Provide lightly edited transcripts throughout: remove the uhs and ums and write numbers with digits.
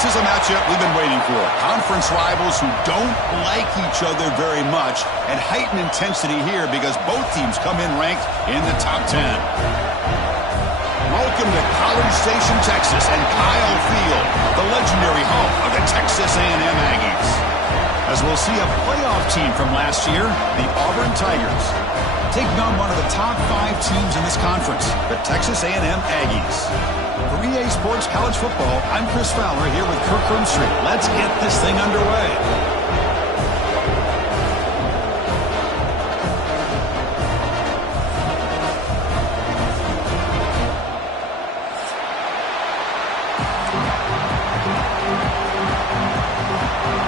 This is a matchup we've been waiting for. Conference rivals who don't like each other very much, and heightened intensity here because both teams come in ranked in the top 10. Welcome to College Station, Texas, and Kyle Field, the legendary home of the Texas A&M Aggies. As we'll see a playoff team from last year, the Auburn Tigers. taking on one of the top 5 teams in this conference, the Texas A&M Aggies. For EA Sports College Football, I'm Chris Fowler here with Kirk Street. Let's get this thing underway.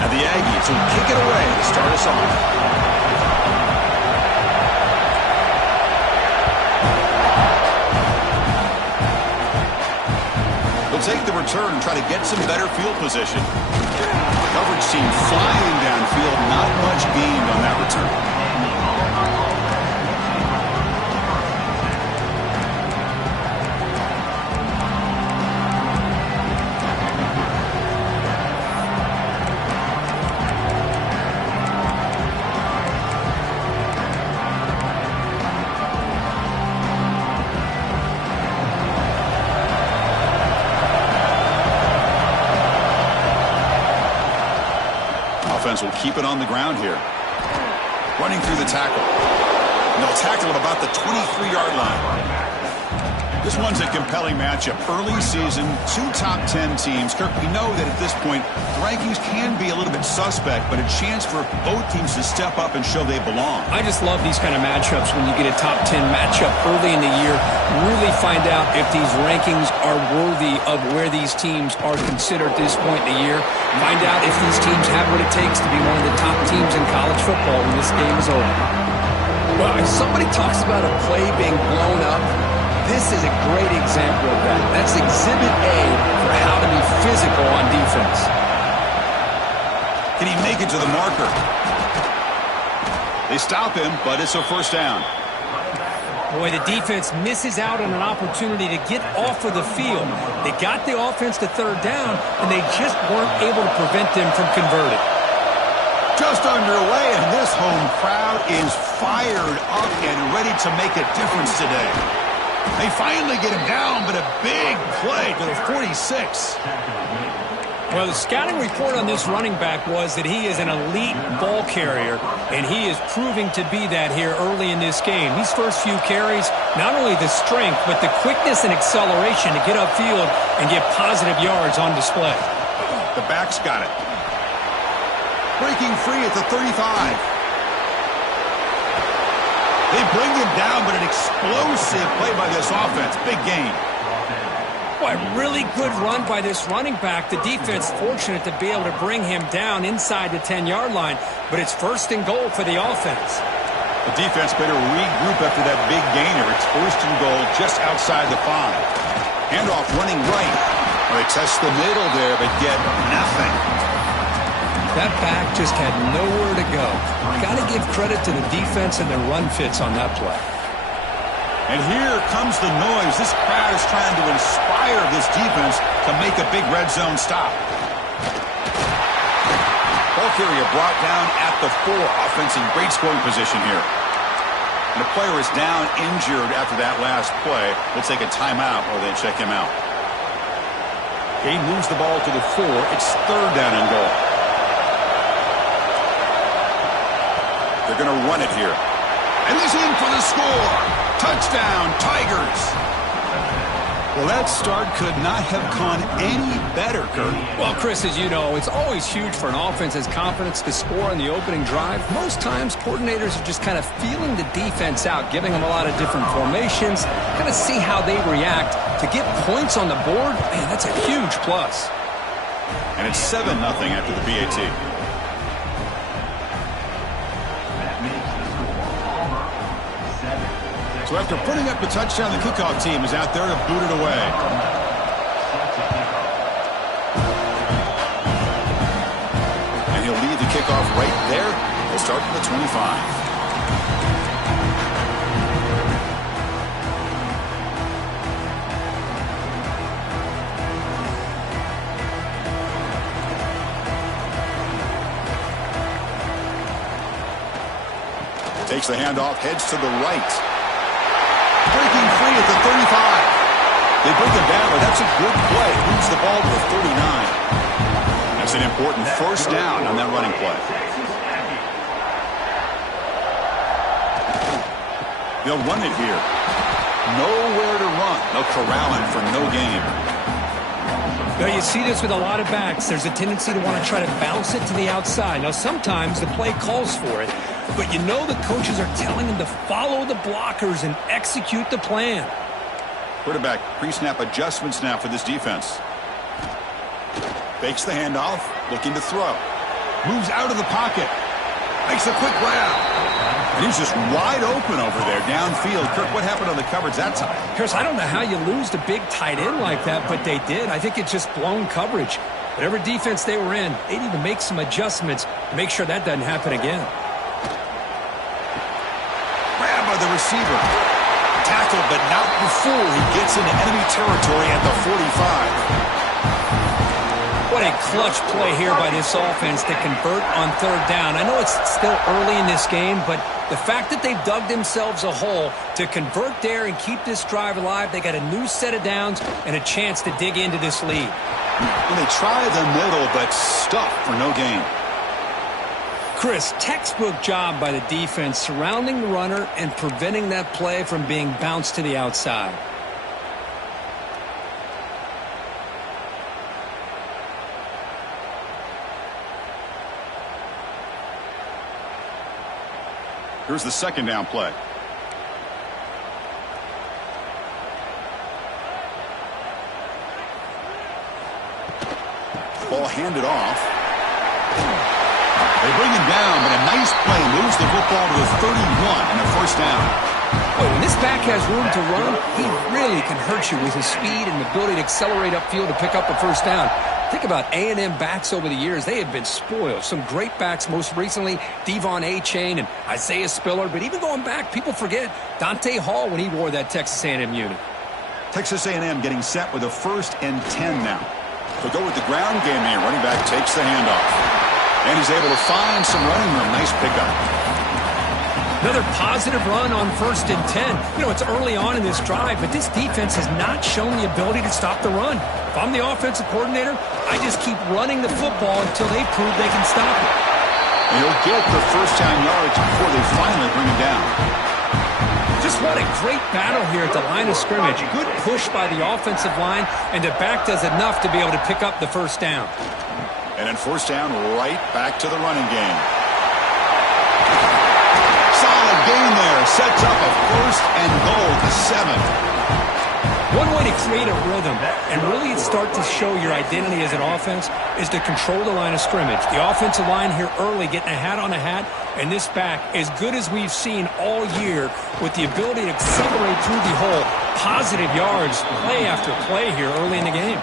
And the Aggies will kick it away to start us off. Take the return and try to get some better field position. Coverage team flying downfield, not much gained on that return. Will keep it on the ground here. Running through the tackle. And they'll tackle at about the 23-yard line. This one's a compelling matchup. Early season, 2 top 10 teams. Kirk, we know that at this point, the rankings can be a little bit suspect, but a chance for both teams to step up and show they belong. I just love these kind of matchups when you get a top 10 matchup early in the year. Really find out if these rankings are worthy of where these teams are considered at this point in the year. Find out if these teams have what it takes to be one of the top teams in college football when this game is over. Well, if somebody talks about a play being blown up, this is a great example of that. That's Exhibit A for how to be physical on defense. Can he make it to the marker? They stop him, but it's a first down. Boy, the defense misses out on an opportunity to get off of the field. They got the offense to third down, and they just weren't able to prevent them from converting. Just underway, and this home crowd is fired up and ready to make a difference today. They finally get him down, but a big play to the 46. Well, the scouting report on this running back was that he is an elite ball carrier, and he is proving to be that here early in this game. These first few carries, not only the strength, but the quickness and acceleration to get upfield and get positive yards on display. The back's got it. Breaking free at the 35. They bring him down, but an explosive play by this offense. Big gain. Boy, really good run by this running back. The defense fortunate to be able to bring him down inside the 10-yard line, but it's first and goal for the offense. The defense better regroup after that big gainer. It's first and goal just outside the 5. Handoff running right. Well, they test the middle there, but get nothing. That back just had nowhere to go. Got to give credit to the defense and their run fits on that play. And here comes the noise. This crowd is trying to inspire this defense to make a big red zone stop. Ball carrier brought down at the 4. Offense in great scoring position here. And the player is down injured after that last play. We'll take a timeout while they check him out. He moves the ball to the 4. It's third down and goal. They're going to run it here. And he's in for the score. Touchdown, Tigers. Well, that start could not have gone any better, Kurt. Well, Chris, as you know, it's always huge for an offense's confidence to score on the opening drive. Most times, coordinators are just kind of feeling the defense out, giving them a lot of different formations, kind of see how they react. To get points on the board, man, that's a huge plus. And it's 7-0 after the BAT. So after putting up the touchdown, the kickoff team is out there to boot it away. And he'll lead the kickoff right there. He'll start from the 25. Takes the handoff, heads to the right. Breaking free at the 35. They bring him down, but that's a good play. Moves the ball to the 39. That's an important first down on that running play. They'll run it here. Nowhere to run. They'll corral him for no gain. Now, you see this with a lot of backs. There's a tendency to want to try to bounce it to the outside. Now, sometimes the play calls for it, but you know the coaches are telling them to follow the blockers and execute the plan. Quarterback pre-snap adjustments now for this defense. Fakes the handoff, looking to throw. Moves out of the pocket. Makes a quick grab. And he's just wide open over there downfield. Kirk, what happened on the coverage that time? Chris, I don't know how you lose the big tight end like that, but they did. I think it's just blown coverage. Whatever defense they were in, they need to make some adjustments to make sure that doesn't happen again. Grab by the receiver. Tackled, but not before he gets into enemy territory at the 45. What a clutch play here by this offense to convert on third down. I know it's still early in this game, but the fact that they've dug themselves a hole to convert there and keep this drive alive, they got a new set of downs and a chance to dig into this lead. Well, they try the middle, but stuff for no gain. Chris, textbook job by the defense surrounding the runner and preventing that play from being bounced to the outside. Here's the second down play. Ball handed off. They bring him down, but a nice play moves the football to the 31 and a first down. Boy, when this back has room to run, he really can hurt you with his speed and ability to accelerate upfield to pick up a first down. Think about A&M backs over the years. They have been spoiled. Some great backs, most recently Devon A-Chain and Isaiah Spiller. But even going back, people forget Dante Hall when he wore that Texas A&M unit. Texas A&M getting set with a 1st and 10 now. They'll go with the ground game here. Running back takes the handoff. And he's able to find some running room. Nice pickup. Another positive run on 1st and 10. You know, it's early on in this drive, but this defense has not shown the ability to stop the run. If I'm the offensive coordinator, I just keep running the football until they prove they can stop it. And he'll get the first down yards before they finally bring him down. Just what a great battle here at the line of scrimmage. Good push by the offensive line, and the back does enough to be able to pick up the first down. And then first down, right back to the running game. Solid gain there. Sets up a 1st and goal to 7. One way to create a rhythm and really start to show your identity as an offense is to control the line of scrimmage. The offensive line here early getting a hat on a hat, and this back as good as we've seen all year with the ability to accelerate through the hole. Positive yards, play after play here early in the game.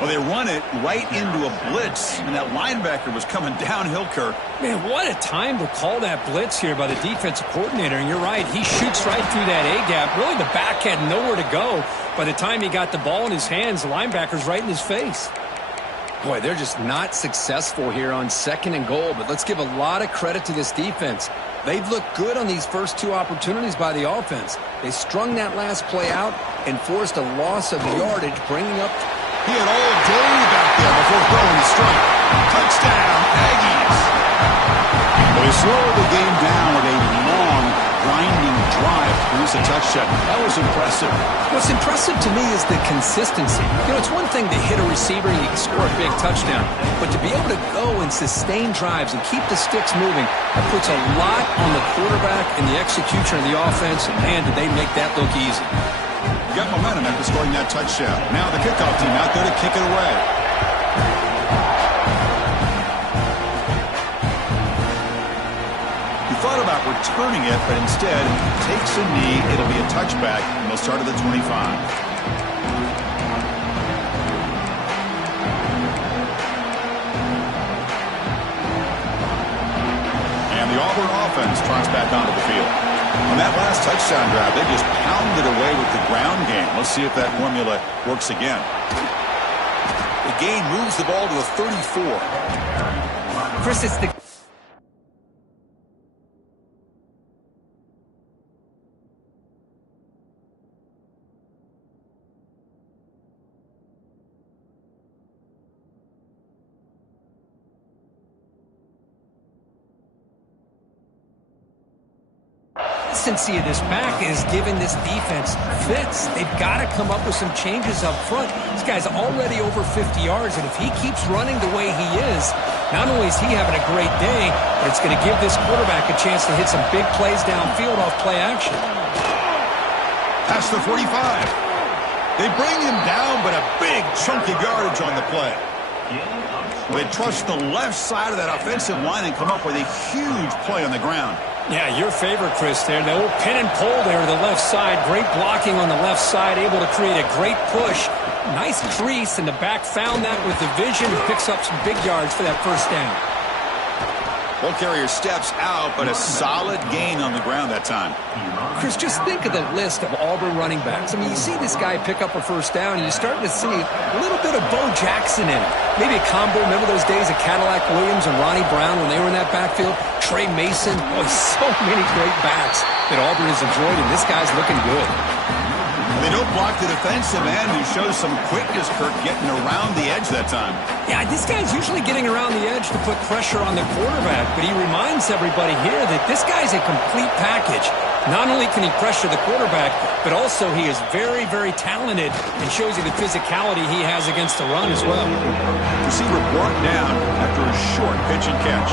Well, they run it right into a blitz, and that linebacker was coming downhill, Kirk. Man, what a time to call that blitz here by the defensive coordinator. And you're right, he shoots right through that A-gap. Really, the back had nowhere to go. By the time he got the ball in his hands, the linebacker's right in his face. Boy, they're just not successful here on 2nd and goal, but let's give a lot of credit to this defense. They've looked good on these first 2 opportunities by the offense. They strung that last play out and forced a loss of yardage, bringing up... He had all day back there before throwing the strike. Touchdown, Aggies. Well, they slowed the game down with a long, grinding drive to produce a touchdown. That was impressive. What's impressive to me is the consistency. You know, it's one thing to hit a receiver and you can score a big touchdown, but to be able to go and sustain drives and keep the sticks moving, that puts a lot on the quarterback and the execution of the offense, and man, did they make that look easy. Got momentum after scoring that touchdown. Now the kickoff team out there to kick it away. He thought about returning it, but instead takes a knee. It'll be a touchback, and they'll start at the 25. And the Auburn offense trots back onto the field. On that last touchdown drive, they just pounded away with the ground game. Let's see if that formula works again. The game moves the ball to the 34. Chris, it's the... consistency of this back is giving this defense fits. They've got to come up with some changes up front. This guy's already over 50 yards, and if he keeps running the way he is, not only is he having a great day, but it's going to give this quarterback a chance to hit some big plays downfield off play action. Past the 45. They bring him down, but a big chunk of yardage on the play. They trust the left side of that offensive line and come up with a huge play on the ground. Yeah, your favorite, Chris, there. The old pin and pull there to the left side. Great blocking on the left side, able to create a great push. Nice crease, and the back found that with the vision and picks up some big yards for that first down. Ball carrier steps out, but a solid gain on the ground that time. Chris, just think of the list of Auburn running backs. I mean, you see this guy pick up a first down, and you're starting to see a little bit of Bo Jackson in it. Maybe a combo. Remember those days of Cadillac Williams and Ronnie Brown when they were in that backfield? Trey Mason. Boy, so many great backs that Auburn has enjoyed, and this guy's looking good. They don't block the defensive end, who shows some quickness, Kirk, getting around the edge that time. Yeah, this guy's usually getting around the edge to put pressure on the quarterback, but he reminds everybody here that this guy's a complete package. Not only can he pressure the quarterback, but also he is very, very talented and shows you the physicality he has against the run as well. Receiver brought down after a short pitch and catch.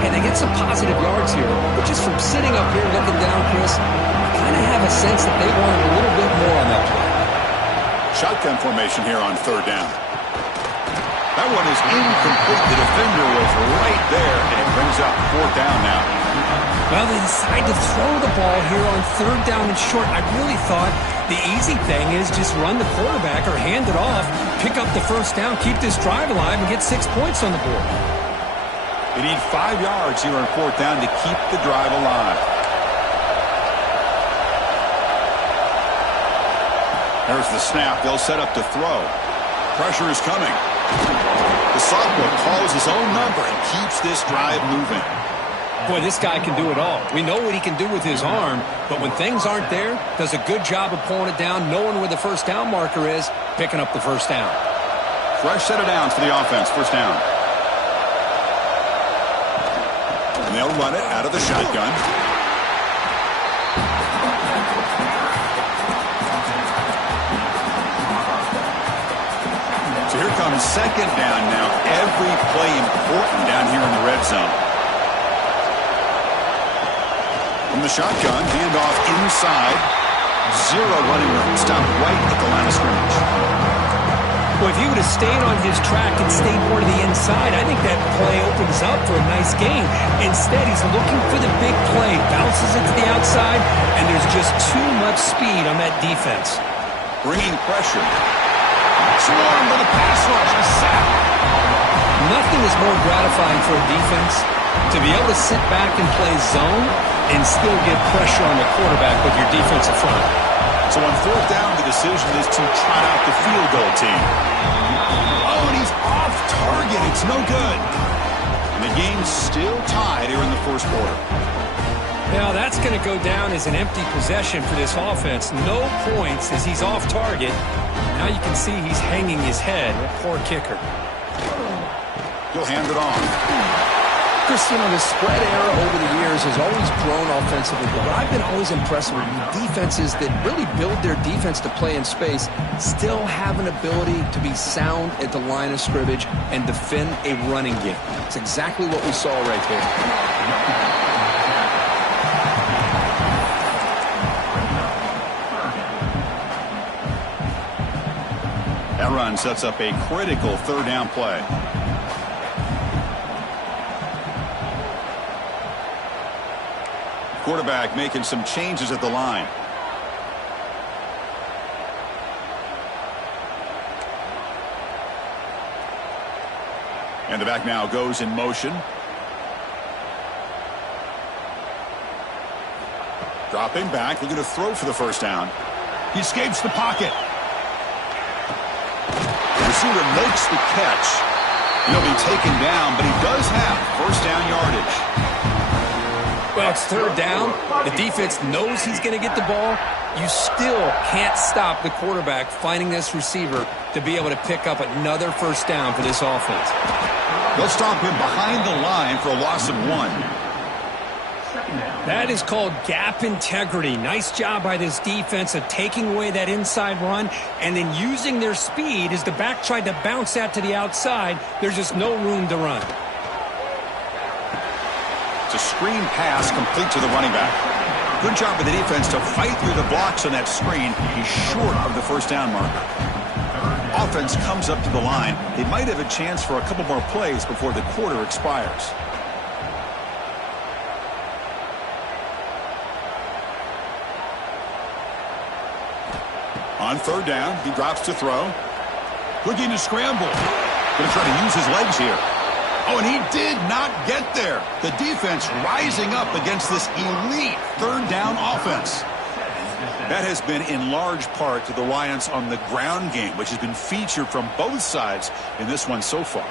And they get some positive yards here, but just from sitting up here looking down, Chris, I kind of have a sense that they wanted a little bit more on that play. Shotgun formation here on third down. That one is incomplete. The defender was right there, and it brings up fourth down now. Well, they decide to throw the ball here on third down and short. I really thought the easy thing is just run the quarterback or hand it off, pick up the first down, keep this drive alive, and get 6 points on the board. They need 5 yards here on fourth down to keep the drive alive. There's the snap. They'll set up to throw. Pressure is coming. The sophomore calls his own number and keeps this drive moving. Boy, this guy can do it all. We know what he can do with his arm, but when things aren't there, does a good job of pulling it down, knowing where the first down marker is, picking up the first down. Fresh set of downs for the offense. First down. And they'll run it out of the shotgun. So here comes second down now. Every play important down here in the red zone. From the shotgun, handoff inside. Zero running room. Stop right at the line of scrimmage. Well, if he would have stayed on his track and stayed more to the inside, I think that play opens up for a nice gain. Instead, he's looking for the big play, bounces it to the outside, and there's just too much speed on that defense. Bringing pressure. Swarm with a pass rush. A sack. Nothing is more gratifying for a defense to be able to sit back and play zone and still get pressure on the quarterback with your defensive front. So on fourth down, the decision is to trot out the field goal team. Oh, and he's off target. It's no good. And the game's still tied here in the first quarter. Now, that's going to go down as an empty possession for this offense. No points as he's off target. Now you can see he's hanging his head. Poor kicker. He'll hand it on. Chris, you know, the spread era over the years has always grown offensively, but I've been always impressed with defenses that really build their defense to play in space, still have an ability to be sound at the line of scrimmage and defend a running game. It's exactly what we saw right there. That run sets up a critical third down play. Quarterback making some changes at the line. And the back now goes in motion. Dropping back, looking to throw for the first down. He escapes the pocket. The receiver makes the catch. He'll be taken down, but he does have first down yardage. Well, it's third down. The defense knows he's going to get the ball. You still can't stop the quarterback finding this receiver to be able to pick up another first down for this offense. They'll stop him behind the line for a loss of 1. That is called gap integrity. Nice job by this defense of taking away that inside run and then using their speed as the back tried to bounce that to the outside. There's just no room to run. It's a screen pass complete to the running back. Good job by the defense to fight through the blocks on that screen. He's short of the first down marker. Offense comes up to the line. They might have a chance for a couple more plays before the quarter expires. On third down, he drops to throw. Looking to scramble. Going to try to use his legs here. Oh, and he did not get there. The defense rising up against this elite third down offense. That has been in large part to the reliance on the ground game, which has been featured from both sides in this one so far.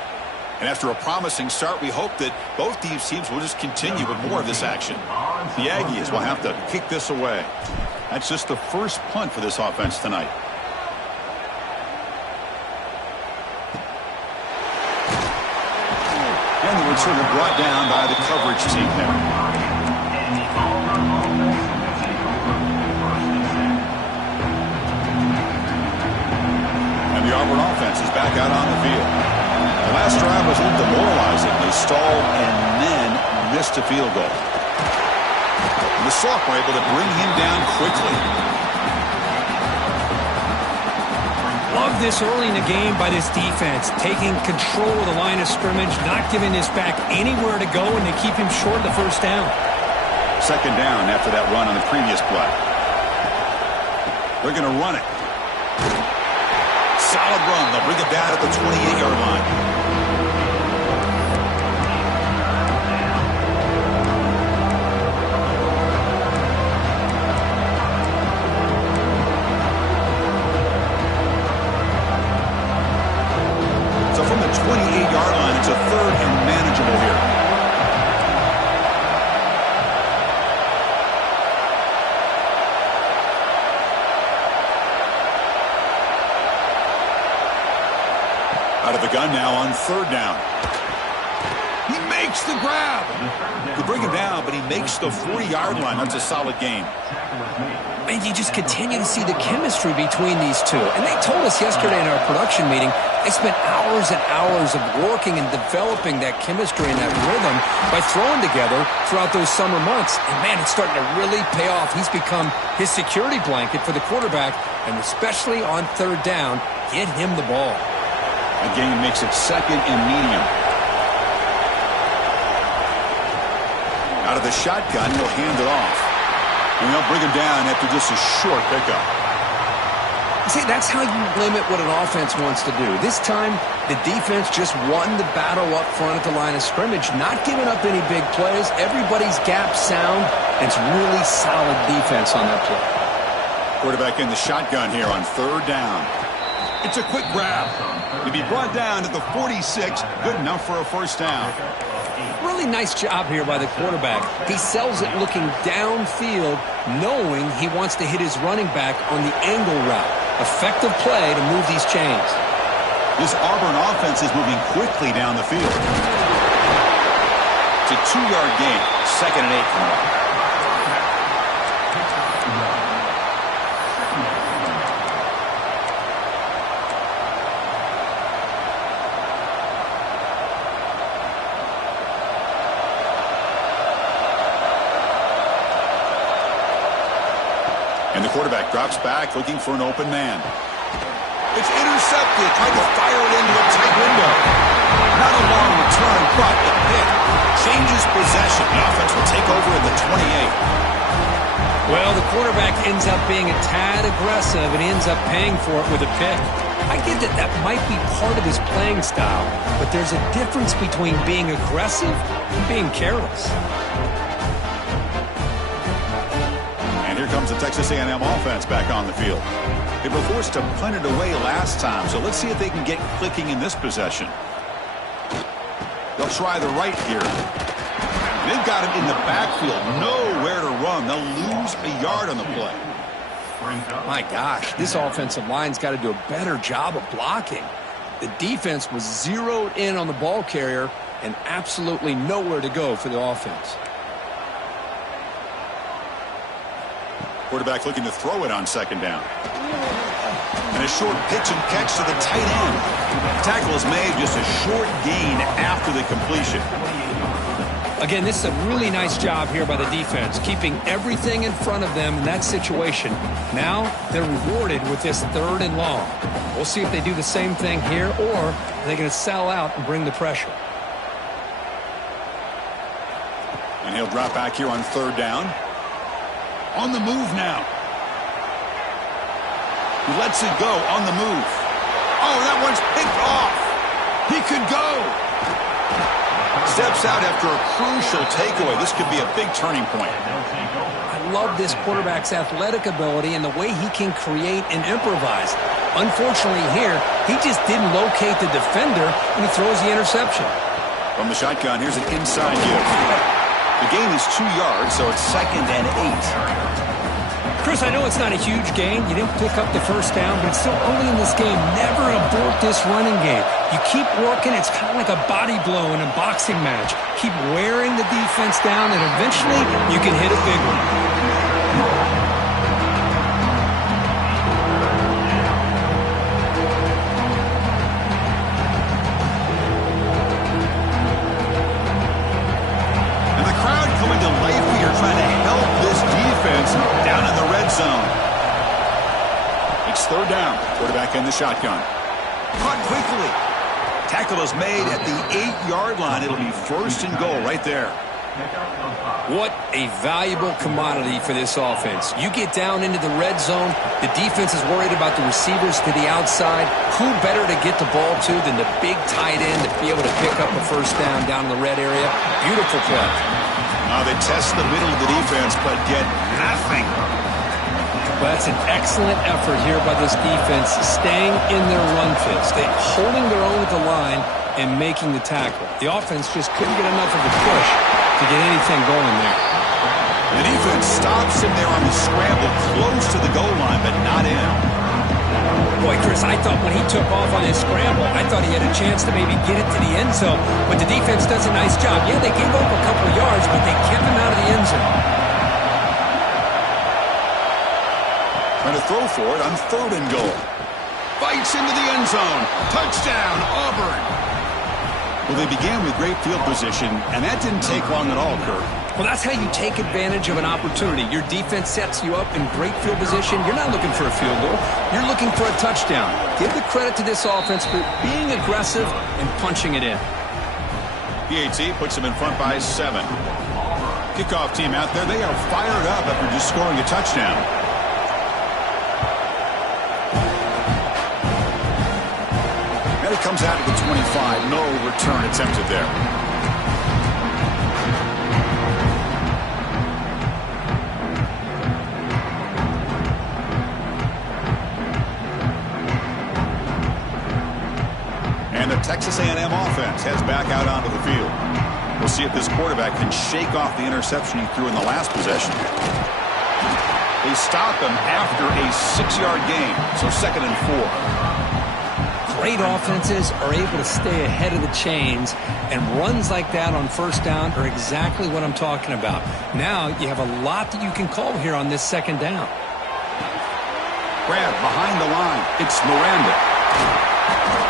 And after a promising start, we hope that both these teams will just continue with more of this action. The Aggies will have to kick this away. That's just the first punt for this offense tonight. And the return brought down by the coverage team there. And the Auburn offense is back out on the field. The last drive was a little demoralizing. They stalled and then missed a field goal. The Sock were able to bring him down quickly. Love this early in the game by this defense, taking control of the line of scrimmage, not giving this back anywhere to go, and they keep him short of the first down. Second down after that run on the previous play. They're going to run it. Solid run. They'll bring it down at the 28-yard line. From the 28-yard line, it's a third and manageable here. Out of the gun now on third down. He makes the grab. They bring him down, but he makes the 40-yard line. That's a solid gain. And you just continue to see the chemistry between these two. And they told us yesterday in our production meeting, they spent hours and hours of working and developing that chemistry and that rhythm by throwing together throughout those summer months. And, man, it's starting to really pay off. He's become his security blanket for the quarterback, and especially on third down, get him the ball. Again, makes it second and medium. Out of the shotgun, he'll hand it off. And they'll bring him down after just a short pickup. See, that's how you limit what an offense wants to do. This time, the defense just won the battle up front at the line of scrimmage, not giving up any big plays. Everybody's gap sound, and it's really solid defense on that play. Quarterback in the shotgun here on third down. It's a quick grab. To be brought down at the 46, good enough for a first down. Really nice job here by the quarterback. He sells it looking downfield, knowing he wants to hit his running back on the angle route. Effective play to move these chains. This Auburn offense is moving quickly down the field. It's a 2-yard gain. Second and 8 coming up. And the quarterback drops back, looking for an open man. It's intercepted. Tried to fire it into a tight window. Not a long return, but the pick changes possession. The offense will take over at the 28. Well, the quarterback ends up being a tad aggressive and ends up paying for it with a pick. I get that that might be part of his playing style, but there's a difference between being aggressive and being careless. Here comes the Texas A&M offense back on the field. They were forced to punt it away last time, so let's see if they can get clicking in this possession. They'll try the right here. They've got him in the backfield, nowhere to run. They'll lose a yard on the play. My gosh, this offensive line's got to do a better job of blocking. The defense was zeroed in on the ball carrier and absolutely nowhere to go for the offense. Quarterback looking to throw it on second down. And a short pitch and catch to the tight end. Tackle is made, just a short gain after the completion. Again, this is a really nice job here by the defense, keeping everything in front of them in that situation. Now they're rewarded with this 3rd and long. We'll see if they do the same thing here, or are they going to sell out and bring the pressure. And he'll drop back here on 3rd down. On the move now. He lets it go on the move. Oh, that one's picked off. He could go. Steps out after a crucial takeaway. This could be a big turning point. I love this quarterback's athletic ability and the way he can create and improvise. Unfortunately here, he just didn't locate the defender when he throws the interception. From the shotgun, here's an inside give. The gain is 2 yards, so it's 2nd and 8. Chris, I know it's not a huge gain. You didn't pick up the first down, but it's still early in this game. Never abort this running game. You keep working. It's kind of like a body blow in a boxing match. Keep wearing the defense down, and eventually you can hit a big one. Trying to help this defense down in the red zone. It's 3rd down. Quarterback in the shotgun. Caught quickly. Tackle is made at the 8-yard line. It'll be 1st and goal right there. What a valuable commodity for this offense. You get down into the red zone, the defense is worried about the receivers to the outside. Who better to get the ball to than the big tight end to be able to pick up a first down in the red area? Beautiful play. They test the middle of the defense, but get nothing. Well, that's an excellent effort here by this defense, staying in their run fits. They're holding their own at the line and making the tackle. The offense just couldn't get enough of a push to get anything going there. The defense stops him there on the scramble, close to the goal line, but not in. Boy, Chris, I thought when he took off on his scramble, I thought he had a chance to maybe get it to the end zone. But the defense does a nice job. Yeah, they gave up a couple of yards, but they kept him out of the end zone. Trying to throw for it on 3rd and goal. Bites into the end zone. Touchdown, Auburn. Well, they began with great field position, and that didn't take long at all, Kirk. Well, that's how you take advantage of an opportunity. Your defense sets you up in great field position. You're not looking for a field goal. You're looking for a touchdown. Give the credit to this offense for being aggressive and punching it in. PAT puts them in front by 7. Kickoff team out there. They are fired up after just scoring a touchdown. And it comes out to the 25. No return attempted there. And the Texas A&M offense heads back out onto the field. We'll see if this quarterback can shake off the interception he threw in the last possession. They stop him after a 6-yard gain, so 2nd and 4. Great offenses are able to stay ahead of the chains, and runs like that on 1st down are exactly what I'm talking about. Now you have a lot that you can call here on this 2nd down. Grab behind the line. It's Miranda.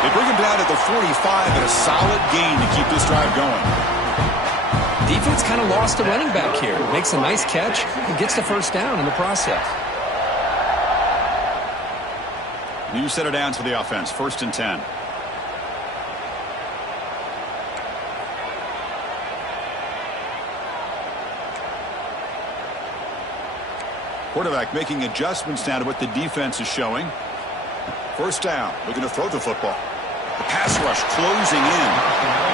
They bring him down at the 45 and a solid gain to keep this drive going. Defense kind of lost the running back here. Makes a nice catch and gets the 1st down in the process. New set of downs for the offense. 1st and 10. Quarterback making adjustments now to what the defense is showing. 1st down. Looking to throw the football. The pass rush closing in.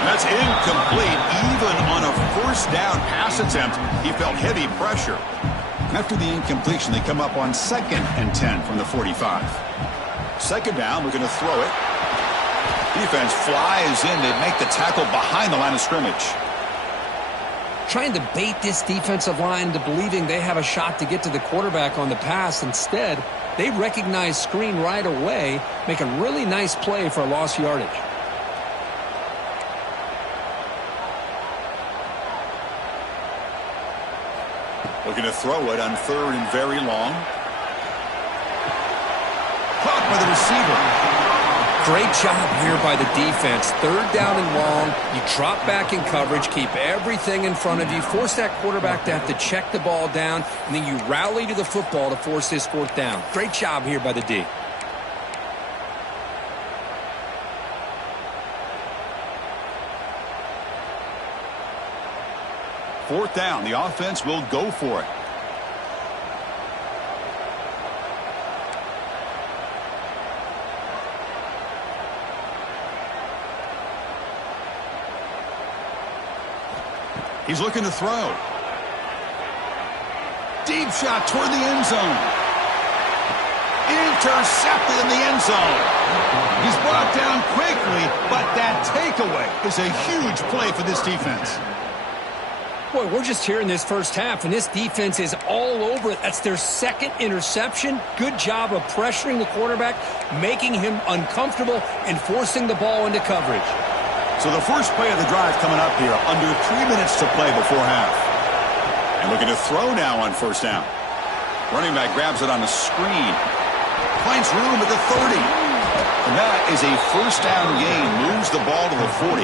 And that's incomplete. Even on a 1st down pass attempt, he felt heavy pressure. After the incompletion, they come up on 2nd and 10 from the 45. 2nd down, looking to throw it. Defense flies in. They make the tackle behind the line of scrimmage. Trying to bait this defensive line to believing they have a shot to get to the quarterback on the pass. Instead, they recognize screen right away, make a really nice play for a lost yardage. Looking to throw it on 3rd and very long. Caught by the receiver. Great job here by the defense. 3rd down and long. You drop back in coverage, keep everything in front of you, force that quarterback to have to check the ball down, and then you rally to the football to force this 4th down. Great job here by the D. Fourth down. The offense will go for it. He's looking to throw. Deep shot toward the end zone. Intercepted in the end zone. He's brought down quickly, but that takeaway is a huge play for this defense. Boy, we're just here in this first half, and this defense is all over it. That's their 2nd interception. Good job of pressuring the quarterback, making him uncomfortable, and forcing the ball into coverage. So the first play of the drive coming up here, under 3 minutes to play before half. And looking to throw now on 1st down. Running back grabs it on the screen. Finds room at the 30. And that is a 1st down gain. Moves the ball to the 40.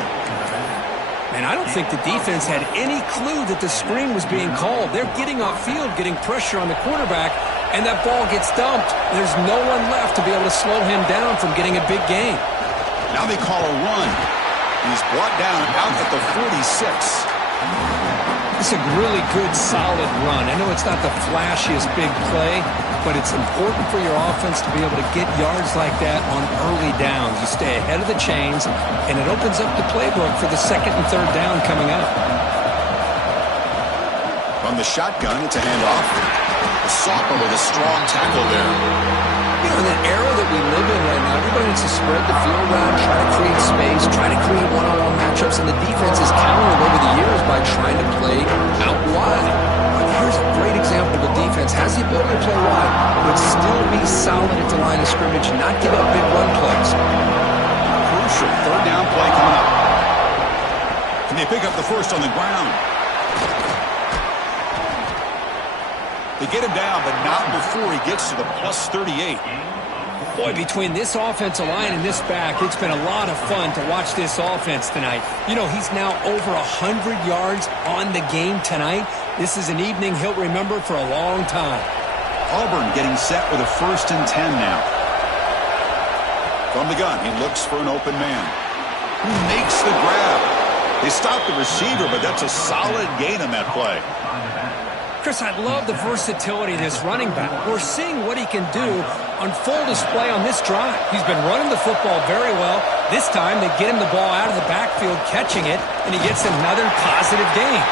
And I don't think the defense had any clue that the screen was being called. They're getting offfield, getting pressure on the quarterback, and that ball gets dumped. There's no one left to be able to slow him down from getting a big gain. Now they call a run. He's brought down out at the 46. It's a really good, solid run. I know it's not the flashiest big play, but it's important for your offense to be able to get yards like that on early downs. You stay ahead of the chains, and it opens up the playbook for the 2nd and 3rd down coming up. From the shotgun, it's a handoff. The Sopper with a strong tackle there. You know, in the era that we live in right now, everybody wants to spread the field around, try to create space, try to create one-on-one matchups, and the defense has countered over the years by trying to play out wide. But here's a great example of a defense has the ability to play wide, but still be solid at the line of scrimmage and not give up big run plays. Crucial 3rd down play coming up. Can they pick up the first on the ground? They get him down, but not before he gets to the plus 38. Boy, between this offensive line and this back, it's been a lot of fun to watch this offense tonight. You know, he's now over 100 yards on the game tonight. This is an evening he'll remember for a long time. Auburn getting set with a 1st and 10 now. From the gun, he looks for an open man. Who makes the grab? They stop the receiver, but that's a solid gain on that play. Chris, I love the versatility of this running back. We're seeing what he can do on full display on this drive. He's been running the football very well. This time, they get him the ball out of the backfield, catching it, and he gets another positive gain.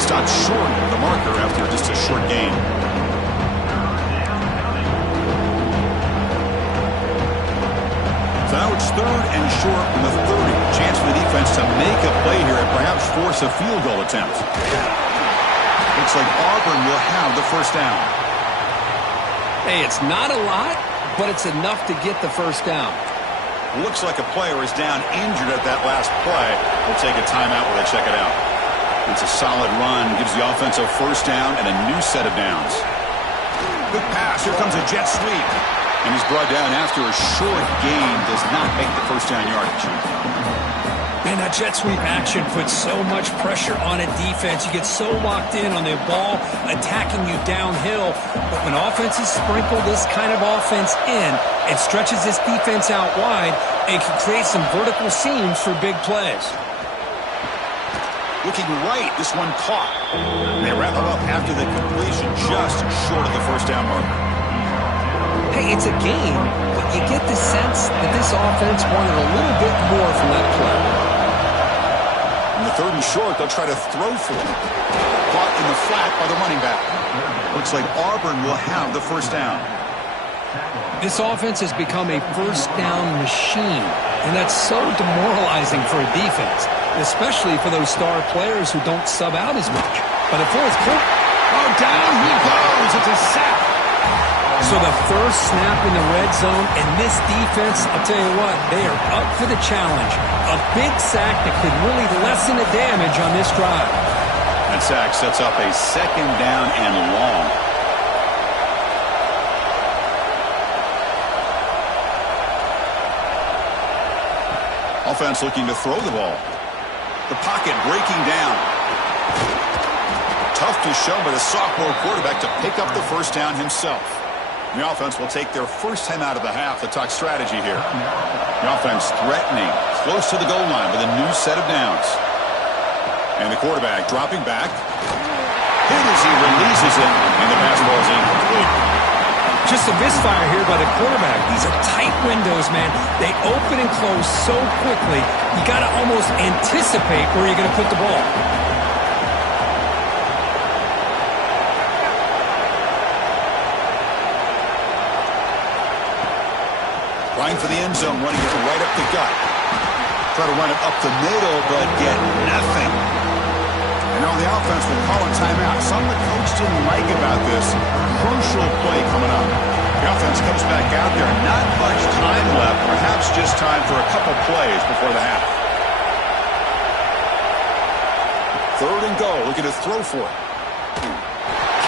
Stopped short of the marker after just a short gain. So now it's 3rd and short from the 30. Chance for the defense to make a play here and perhaps force a field goal attempt. Looks like Auburn will have the 1st down. Hey, it's not a lot, but it's enough to get the 1st down. Looks like a player is down injured at that last play. We'll take a timeout while they check it out. It's a solid run, gives the offense a 1st down and a new set of downs. Good pass, here comes a jet sweep. And he's brought down after a short gain, does not make the 1st down yardage. Man, that jet sweep action puts so much pressure on a defense. You get so locked in on the ball attacking you downhill. But when offenses sprinkle this kind of offense in, it stretches this defense out wide and can create some vertical seams for big plays. Looking right, this one caught. They wrap it up after the completion, just short of the 1st down marker. Hey, it's a game, but you get the sense that this offense wanted a little bit more from that play. In the 3rd and short, they'll try to throw for it. Caught in the flat by the running back. Looks like Auburn will have the 1st down. This offense has become a 1st down machine, and that's so demoralizing for a defense, especially for those star players who don't sub out as much. But at 4th quarter, down he goes. It's a sack. So the first snap in the red zone, and this defense, I'll tell you what, they are up for the challenge. A big sack that could really lessen the damage on this drive. That sack sets up a 2nd down and long. Offense looking to throw the ball. The pocket breaking down. Tough to show by the sophomore quarterback to pick up the first down himself. The offense will take their first time out of the half to talk strategy here. The offense threatening, close to the goal line with a new set of downs. And the quarterback dropping back. Hit as he releases it, and the pass ball is incomplete. Just a misfire here by the quarterback. These are tight windows, man. They open and close so quickly, you got to almost anticipate where you're going to put the ball. Trying for the end zone, running it right up the gut. Try to run it up the middle, but get nothing. And now the offense will call a timeout. Something the coach didn't like about this. Crucial play coming up. The offense comes back out there. Not much time left. Perhaps just time for a couple plays before the half. 3rd and goal. Looking to throw for it.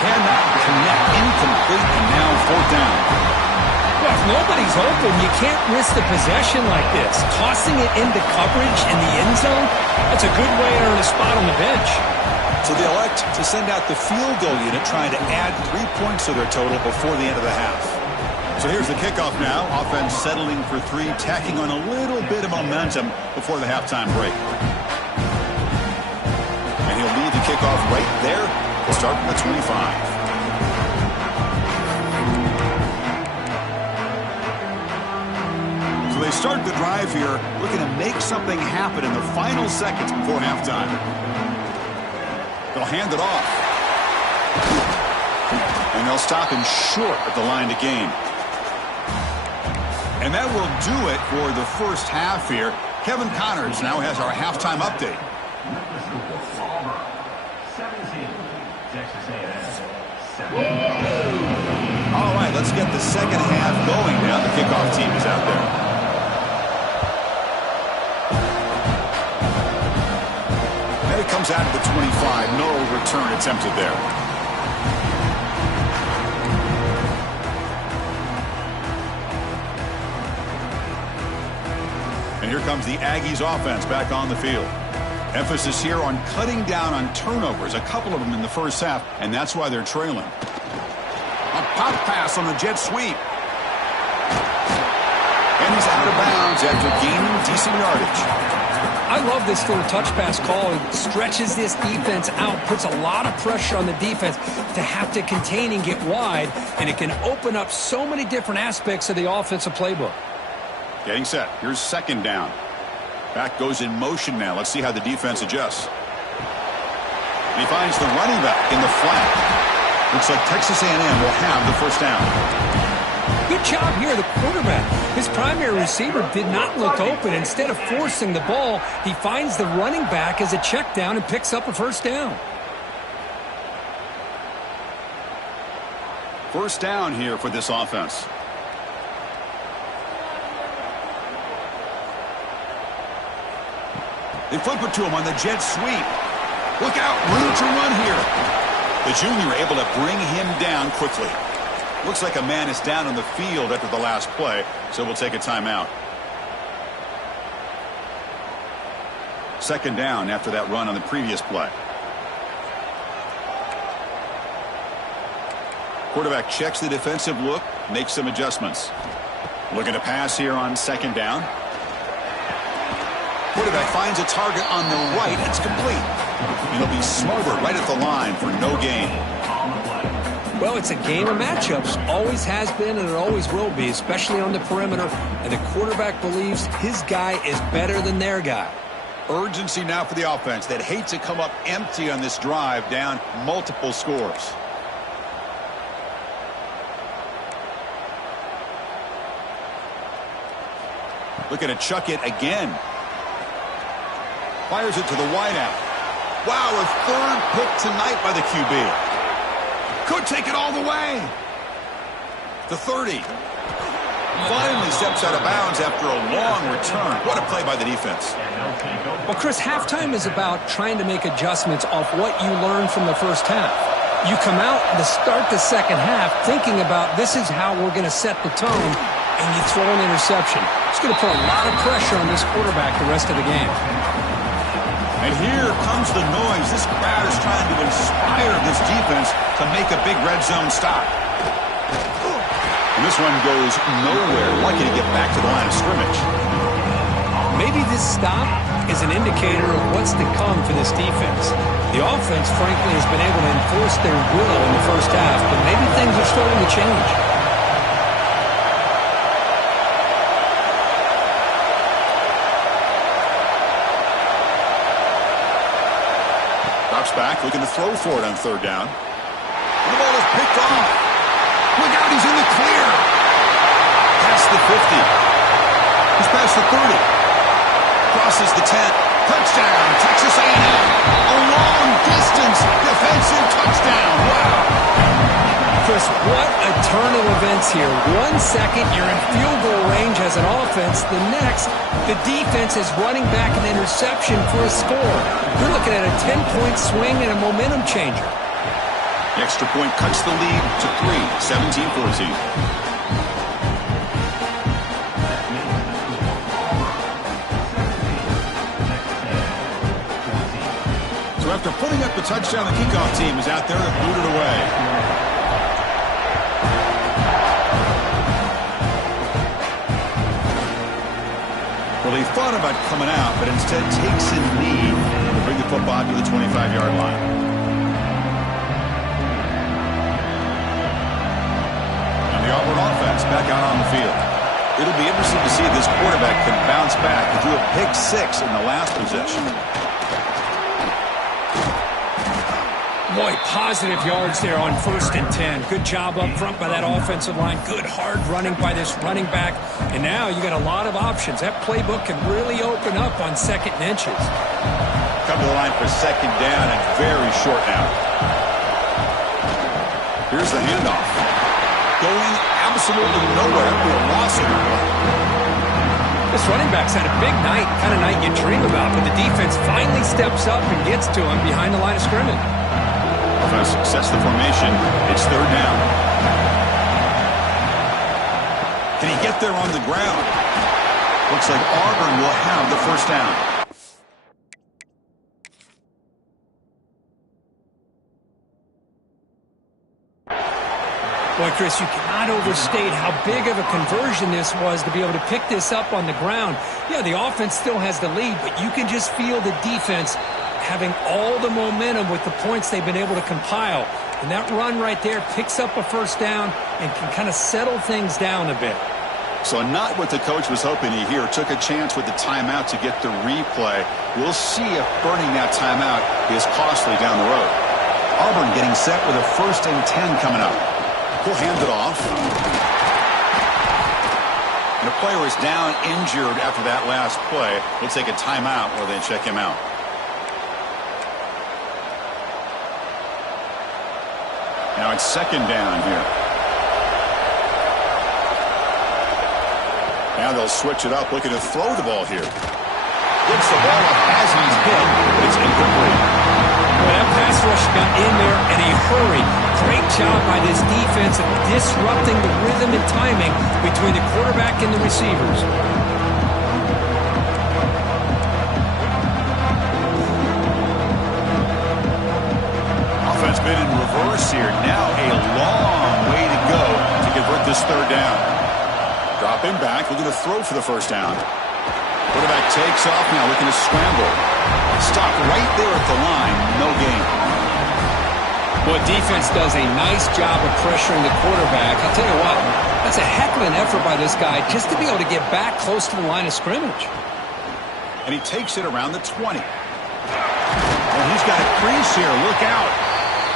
Cannot connect. Incomplete, and now 4th down. Well, if nobody's open, you can't risk the possession like this. Tossing it into coverage in the end zone, that's a good way to earn a spot on the bench. So they elect to send out the field goal unit, trying to add 3 points to their total before the end of the half. So here's the kickoff now. Offense settling for 3, tacking on a little bit of momentum before the halftime break. And he'll lead the kickoff right there. We'll start from the 25. So they start the drive here, looking to make something happen in the final seconds before halftime. They'll hand it off. And they'll stop him short at the line to gain. And that will do it for the first half here. Kevin Connors now has our halftime update. All right, let's get the second half going now. The kickoff team is out there. It comes out of the 25. No return attempted there. And here comes the Aggies offense back on the field. Emphasis here on cutting down on turnovers, a couple of them in the first half, and that's why they're trailing. A pop pass on the jet sweep. And he's out of bounds after gaining decent yardage. I love this little touch pass call. It stretches this defense out, puts a lot of pressure on the defense to have to contain and get wide, and it can open up so many different aspects of the offensive playbook. Getting set. Here's 2nd down. Back goes in motion now. Let's see how the defense adjusts. And he finds the running back in the flat. Looks like Texas A&M will have the first down. Good job here, the quarterback. His primary receiver did not look open. Instead of forcing the ball, he finds the running back as a check down and picks up a first down. First down here for this offense. They flip it to him on the jet sweep. Look out, room to run here. The junior able to bring him down quickly. Looks like a man is down on the field after the last play, so we'll take a timeout. 2nd down after that run on the previous play. Quarterback checks the defensive look, makes some adjustments. Looking to pass here on 2nd down. Quarterback finds a target on the right. It's complete. It'll be smothered right at the line for no gain. Well, it's a game of matchups. Always has been and it always will be, especially on the perimeter. And the quarterback believes his guy is better than their guy. Urgency now for the offense that hate to come up empty on this drive, down multiple scores. Looking to chuck it again. Fires it to the wideout. Wow, a 3rd pick tonight by the QB. Could take it all the way. The 30. Finally steps out of bounds after a long return. What a play by the defense. Well, Chris, halftime is about trying to make adjustments off what you learned from the first half. You come out to start the second half thinking about this is how we're going to set the tone, and you throw an interception. It's going to put a lot of pressure on this quarterback the rest of the game. And here comes the noise. This crowd is trying to inspire this defense to make a big red zone stop. And this one goes nowhere. Lucky to get back to the line of scrimmage. Maybe this stop is an indicator of what's to come for this defense. The offense, frankly, has been able to enforce their will in the first half, but maybe things are starting to change. Drops back, looking to throw for it on third down. And the ball is picked off. Look out, he's in the clear. Past the 50. He's past the 30. Crosses the 10. Touchdown, Texas A&M. A long-distance defensive touchdown. Wow. Chris, what a turn of events here. 1 second, you're in field goal range as an offense. The next, the defense is running back an interception for a score. You're looking at a 10-point swing and a momentum changer. The extra point cuts the lead to 3, 17-14. So after putting up the touchdown, the kickoff team is out there to boot it away. Well, he thought about coming out, but instead takes a knee to bring the football to the 25-yard line. And the Auburn offense back out on the field. It'll be interesting to see if this quarterback can bounce back and do a pick six in the last possession. Boy, positive yards there on 1st and 10. Good job up front by that offensive line. Good hard running by this running back. And now you got a lot of options. That playbook can really open up on 2nd and inches. Come to the line for 2nd down and very short now. Here's the handoff. Going absolutely nowhere after a loss of the play. This running back's had a big night, kind of night you dream about, but the defense finally steps up and gets to him behind the line of scrimmage. Offense sets the formation. It's 3rd down. Can he get there on the ground? Looks like Auburn will have the 1st down. Boy, Chris, you cannot overstate how big of a conversion this was to be able to pick this up on the ground. Yeah, the offense still has the lead, but you can just feel the defense having all the momentum with the points they've been able to compile. And that run right there picks up a 1st down and can kind of settle things down a bit. So not what the coach was hoping to hear. Took a chance with the timeout to get the replay. We'll see if burning that timeout is costly down the road. Auburn getting set with a 1st and 10 coming up. He'll hand it off. And the player is down injured after that last play. We'll take a timeout while they check him out. Now it's 2nd down here. Now they'll switch it up, looking to throw the ball here. Gets the ball up as he's hit, but it's incomplete. Well, that pass rush got in there in a hurry. Great job by this defense of disrupting the rhythm and timing between the quarterback and the receivers. Offense been in reverse here. Now a long way to go to convert this 3rd down. Drop him back, looking to throw for the 1st down. Quarterback takes off now, looking to scramble. Stopped right there at the line. No gain. Well, defense does a nice job of pressuring the quarterback. I'll tell you what, that's a heck of an effort by this guy just to be able to get back close to the line of scrimmage. And he takes it around the 20. And he's got a crease here. Look out.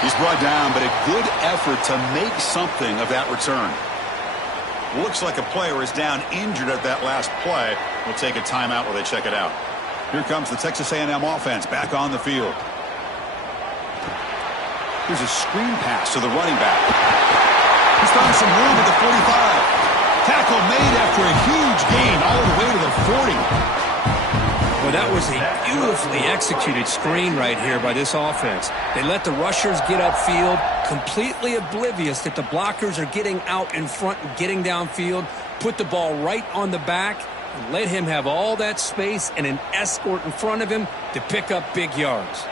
He's brought down, but a good effort to make something of that return. Looks like a player is down injured at that last play. We'll take a timeout while they check it out. Here comes the Texas A&M offense back on the field. Here's a screen pass to the running back. He's found some room at the 45. Tackle made after a huge gain all the way to the 40. Well, that was a beautifully executed screen right here by this offense. They let the rushers get upfield, completely oblivious that the blockers are getting out in front and getting downfield, put the ball right on the back, and let him have all that space and an escort in front of him to pick up big yards.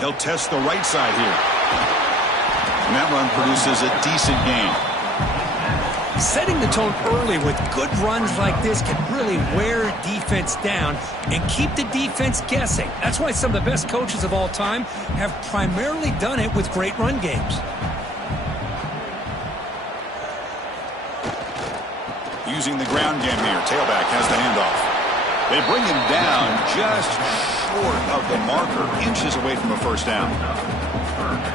They'll test the right side here. And that run produces a decent gain. Setting the tone early with good runs like this can really wear defense down and keep the defense guessing. That's why some of the best coaches of all time have primarily done it with great run games. Using the ground game here. Tailback has the handoff. They bring him down just short of the marker, inches away from a first down.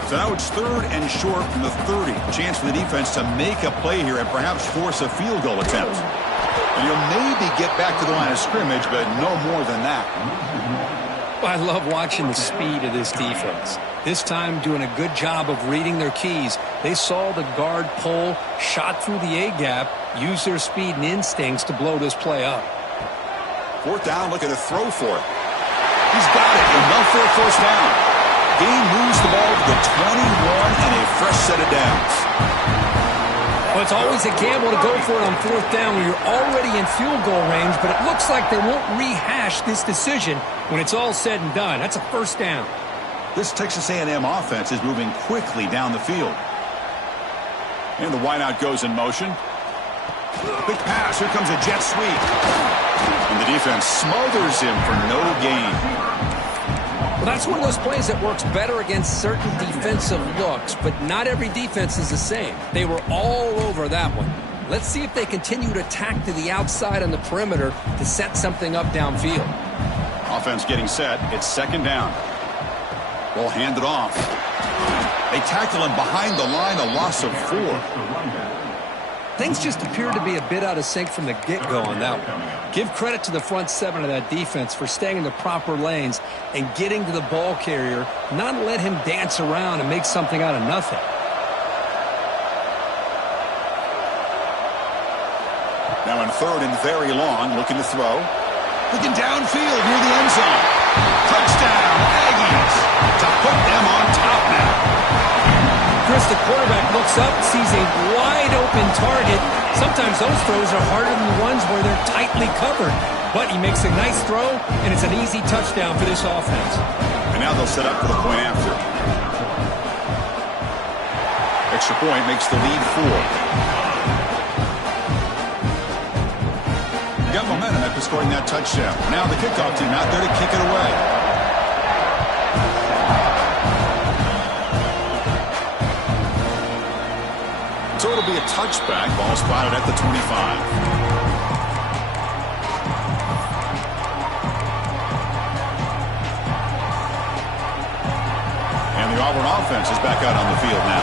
So now it's 3rd and short from the 30. Chance for the defense to make a play here and perhaps force a field goal attempt. And you'll maybe get back to the line of scrimmage, but no more than that. Well, I love watching the speed of this defense. This time doing a good job of reading their keys. They saw the guard pull, shot through the A-gap, used their speed and instincts to blow this play up. 4th down, looking to throw for it. He's got it, enough for a first down. Gain moves the ball to the 21 and a fresh set of downs. Well, it's always a gamble to go for it on 4th down when you're already in field goal range, but it looks like they won't rehash this decision when it's all said and done. That's a first down. This Texas A&M offense is moving quickly down the field. And the wideout goes in motion. Big pass. Here comes a jet sweep. And the defense smothers him for no gain. Well, that's one of those plays that works better against certain defensive looks, but not every defense is the same. They were all over that one. Let's see if they continue to attack to the outside on the perimeter to set something up downfield. Offense getting set. It's 2nd down. Ball handed off. They tackle him behind the line, a loss of 4. Things just appear to be a bit out of sync from the get-go on that one. Give credit to the front 7 of that defense for staying in the proper lanes and getting to the ball carrier, not let him dance around and make something out of nothing. Now in 3rd and very long, looking to throw. Looking downfield near the end zone. Touchdown, Aggies, to put them on top now. Chris, the quarterback looks up, sees a wide-open target. Sometimes those throws are harder than the ones where they're tightly covered. But he makes a nice throw, and it's an easy touchdown for this offense. And now they'll set up for the point after. Extra point makes the lead 4. Got momentum after scoring that touchdown. Now the kickoff team out there to kick it away. So it'll be a touchback. Ball spotted at the 25. And the Auburn offense is back out on the field now.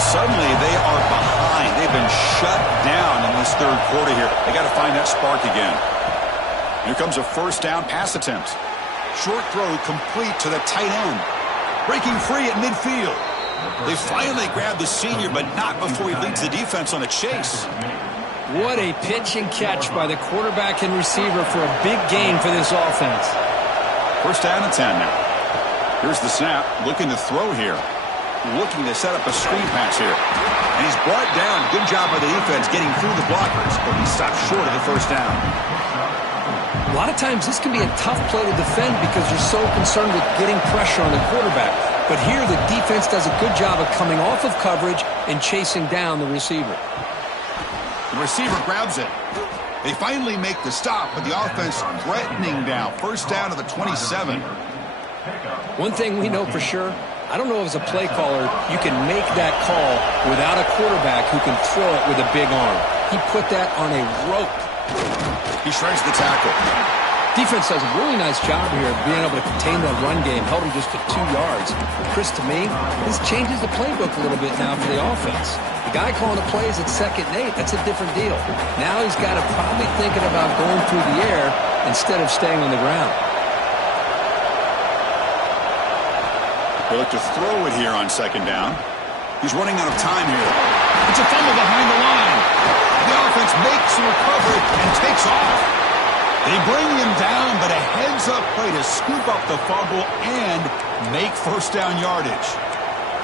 Suddenly they are behind. They've been shut down in this 3rd quarter here. They got to find that spark again. Here comes a first down pass attempt. Short throw complete to the tight end. Breaking free at midfield. They finally grabbed the senior, but not before he leads the defense on a chase. What a pitch and catch by the quarterback and receiver for a big gain for this offense. First down and 10 now. Here's the snap. Looking to throw here. Looking to set up a screen pass here. And he's brought down. Good job by the defense getting through the blockers, but he stopped short of the first down. A lot of times this can be a tough play to defend because you're so concerned with getting pressure on the quarterback. But here the defense does a good job of coming off of coverage and chasing down the receiver. The receiver grabs it. They finally make the stop, but the offense threatening now. First down to the 27. One thing we know for sure, I don't know if as a play caller you can make that call without a quarterback who can throw it with a big arm. He put that on a rope. He shreds the tackle. Defense does a really nice job here of being able to contain that run game, held him just to 2 yards. Chris, to me, this changes the playbook a little bit now for the offense. The guy calling the plays at 2nd and 8, that's a different deal. Now he's got to probably thinking about going through the air instead of staying on the ground. They look to throw it here on second down. He's running out of time here. It's a fumble behind the line. The offense makes the recovery and takes off. They bring him down, but a heads-up play to scoop up the fumble and make first down yardage.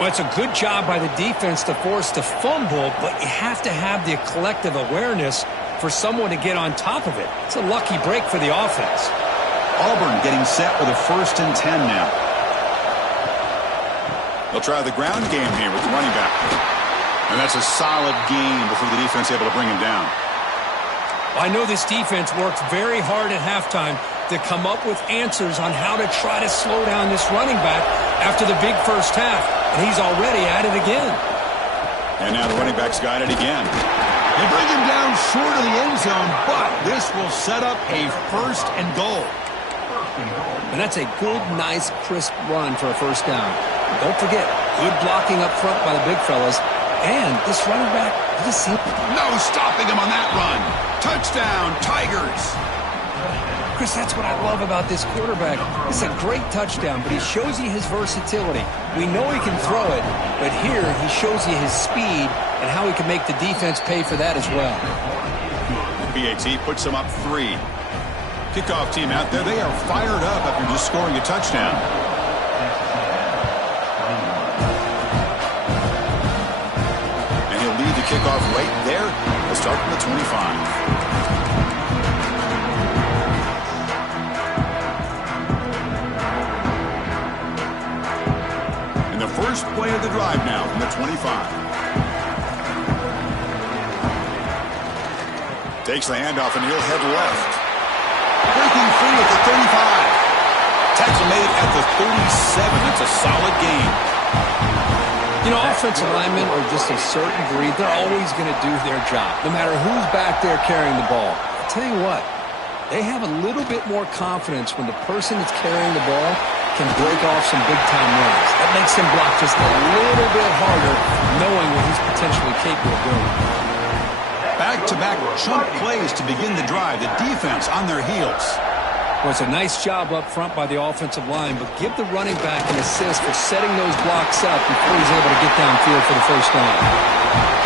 Well, it's a good job by the defense to force the fumble, but you have to have the collective awareness for someone to get on top of it. It's a lucky break for the offense. Auburn getting set with a 1st and 10 now. They'll try the ground game here with the running back. And that's a solid gain before the defense able to bring him down. I know this defense worked very hard at halftime to come up with answers on how to try to slow down this running back after the big first half. And he's already at it again. And now the running back's got it again. They bring him down short of the end zone, but this will set up a 1st and goal. And that's a good, nice, crisp run for a first down. Don't forget, good blocking up front by the big fellas. And this running back, he just seems... No stopping him on that run. Touchdown, Tigers. Chris, that's what I love about this quarterback. It's a great touchdown, but he shows you his versatility. We know he can throw it, but here he shows you his speed and how he can make the defense pay for that as well. PAT puts them up 3. Kickoff team out there, they are fired up after just scoring a touchdown. And he'll lead the kickoff right there. We'll start from the 25. First play of the drive now from the 25. Takes the handoff and he'll head left. Breaking free at the 35. Tackle made at the 37. That's a solid gain. You know, offensive linemen are just a certain breed. They're always going to do their job, no matter who's back there carrying the ball. I'll tell you what, they have a little bit more confidence when the person that's carrying the ball can break off some big-time runs. That makes him block just a little bit harder, knowing what he's potentially capable of doing. Back-to-back chunk plays to begin the drive. The defense on their heels. Well, it's a nice job up front by the offensive line, but give the running back an assist for setting those blocks up before he's able to get downfield for the first down.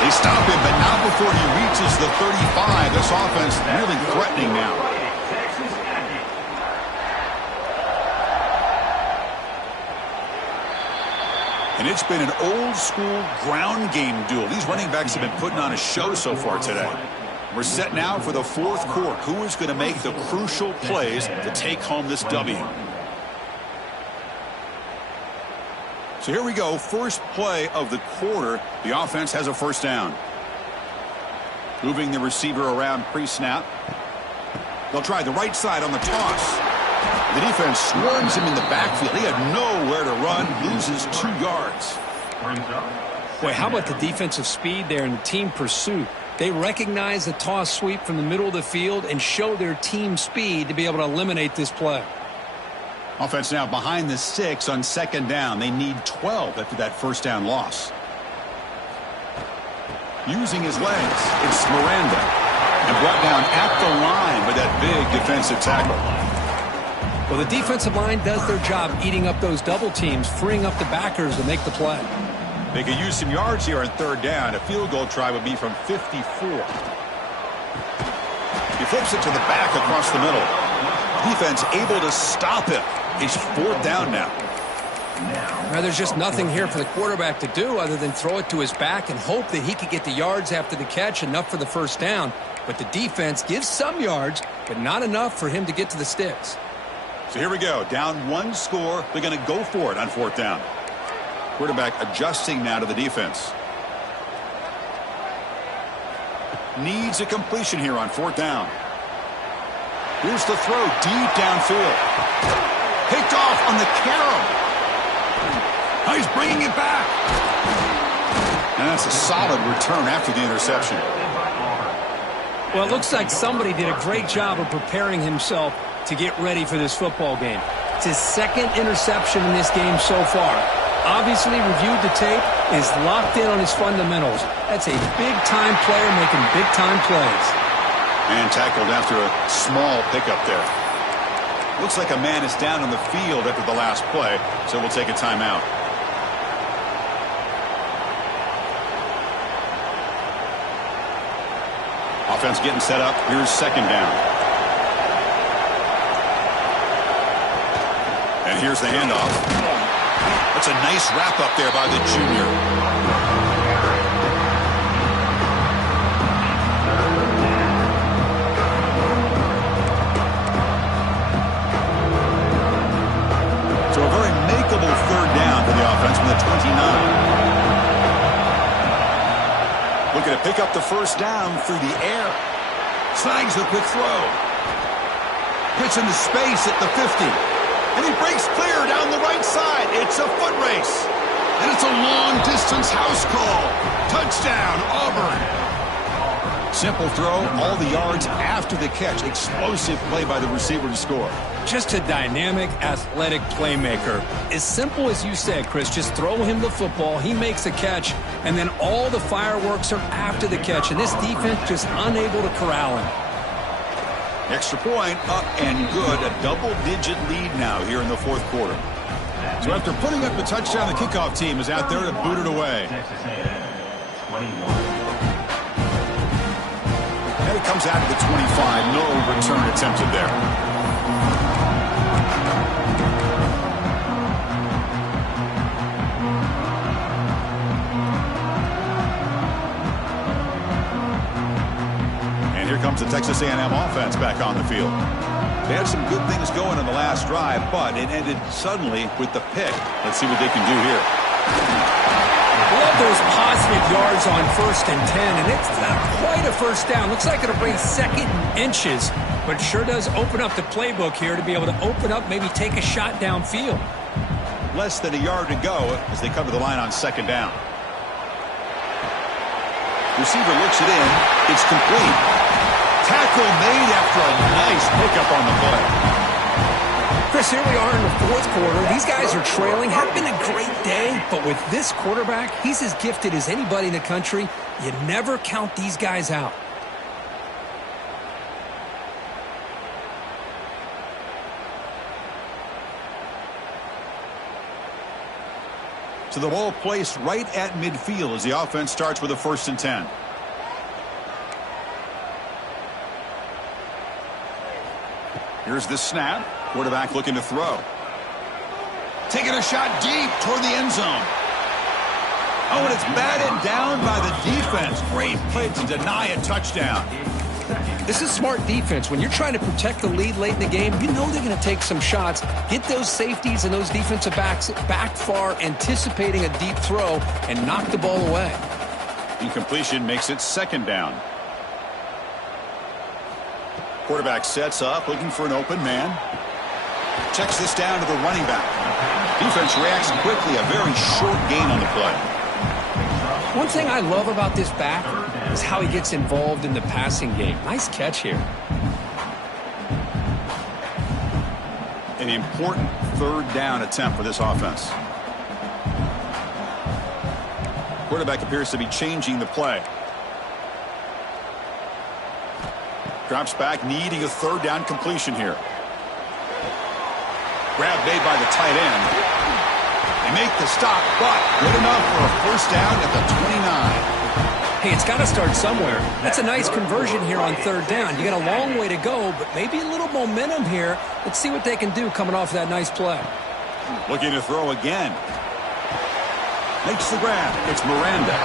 They stop him, but not before he reaches the 35. This offense really threatening now. And it's been an old-school ground game duel. These running backs have been putting on a show so far today. We're set now for the 4th quarter. Who is going to make the crucial plays to take home this W? So here we go. First play of the quarter. The offense has a first down. Moving the receiver around pre-snap. They'll try the right side on the toss. The defense swarms him in the backfield. He had nowhere to run, loses 2 yards. Boy, how about the defensive speed there and the team pursuit? They recognize the toss sweep from the middle of the field and show their team speed to be able to eliminate this play. Offense now behind the 6 on second down. They need 12 after that first down loss. Using his legs, it's Miranda. And brought down at the line with that big defensive tackle. Well, the defensive line does their job eating up those double teams, freeing up the backers to make the play. They could use some yards here on third down. A field goal try would be from 54. He flips it to the back across the middle. Defense able to stop him. It's 4th down now. Now, there's just nothing here for the quarterback to do other than throw it to his back and hope that he could get the yards after the catch, enough for the first down. But the defense gives some yards, but not enough for him to get to the sticks. So here we go. Down 1 score. They're going to go for it on 4th down. Quarterback adjusting now to the defense. Needs a completion here on 4th down. Here's the throw deep downfield. Picked off on the carry. Now he's bringing it back. And that's a solid return after the interception. Well, it looks like somebody did a great job of preparing himself to get ready for this football game. It's his 2nd interception in this game so far. Obviously reviewed the tape, is locked in on his fundamentals. That's a big-time player making big-time plays. And tackled after a small pickup there. Looks like a man is down on the field after the last play, so we'll take a timeout. Offense getting set up. Here's second down. And here's the handoff. That's a nice wrap up there by the junior. So a very makeable third down for the offense from the 29. Looking to pick up the first down through the air. Snags the quick throw. Gets into space at the 50. And he breaks clear down the right side. It's a foot race. And it's a long-distance house call. Touchdown, Auburn. Simple throw, all the yards after the catch. Explosive play by the receiver to score. Just a dynamic, athletic playmaker. As simple as you said, Chris, just throw him the football, he makes a catch, and then all the fireworks are after the catch, and this defense just unable to corral him. Extra point, up and good. A double-digit lead now here in the fourth quarter. So after putting up the touchdown, the kickoff team is out there to boot it away. And it comes out to the 25. No return attempted there. Here comes the Texas A&M offense back on the field. They had some good things going in the last drive, but it ended suddenly with the pick. Let's see what they can do here. Love those positive yards on 1st and 10, and it's not quite a first down. Looks like it'll bring second and inches, but sure does open up the playbook here to be able to open up, maybe take a shot downfield. Less than a yard to go as they come to the line on second down. Receiver looks it in. It's complete. Tackle made after a nice pickup on the play. Chris, here we are in the fourth quarter. These guys are trailing. Had been a great day, but with this quarterback, he's as gifted as anybody in the country. You never count these guys out. So the ball placed right at midfield as the offense starts with a 1st and 10. Here's the snap. Quarterback looking to throw. Taking a shot deep toward the end zone. Oh, and it's batted down by the defense. Great play to deny a touchdown. This is smart defense. When you're trying to protect the lead late in the game, you know they're going to take some shots. Get those safeties and those defensive backs back far, anticipating a deep throw, and knock the ball away. Incompletion makes it second down. Quarterback sets up, looking for an open man. Checks this down to the running back. Defense reacts quickly. A very short gain on the play. One thing I love about this back is how he gets involved in the passing game. Nice catch here. An important third down attempt for this offense. Quarterback appears to be changing the play. Drops back, needing a third down completion here. Grab made by the tight end. They make the stop, but good enough for a first down at the 29. Hey, it's got to start somewhere. That's a nice conversion here on third down. You got a long way to go, but maybe a little momentum here. Let's see what they can do coming off that nice play. Looking to throw again. Makes the grab. It's Miranda.